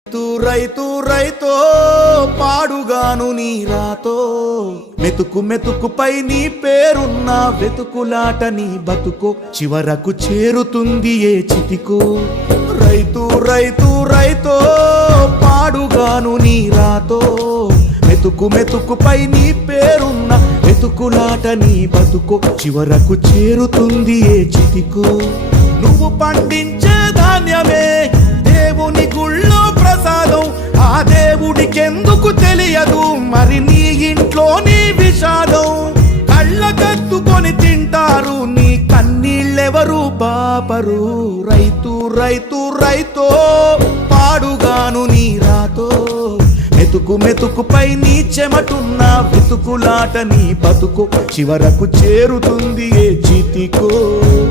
రైతు రైతో పాడుగాను నీ రాతో మెతుకు మెతుకుపై నీ పేరున్న వెతుకులాట నీ బతుకో చివరకు చేరుతుంది ఏ చితికో రైతు రైతు రైతో పాడుగాను నీ రాతో మెతుకు మెతుకుపై నీ పేరున్న వెతుకులాట నీ బతుకో చివరకు చేరుతుంది ఏ చితికో నువ్వు పండించే ధాన్యమే దేవుని గుళ్ళో ప్రసాదం ఆ దేవుడికెందుకు తెలియదు మరి నీ ఇంట్లో నీ విషాదం కళ్ళకత్తుకొని తింటారు నీ కన్నీళ్ళెవరు పాపరు రైతు రైతు రైతో పాడుగాను నీ రాతో మెతుకు మెతుకుపై నీ చెమటున్న వెతుకులాట నీ బతుకు చివరకు చేరుతుంది ఏ చితికో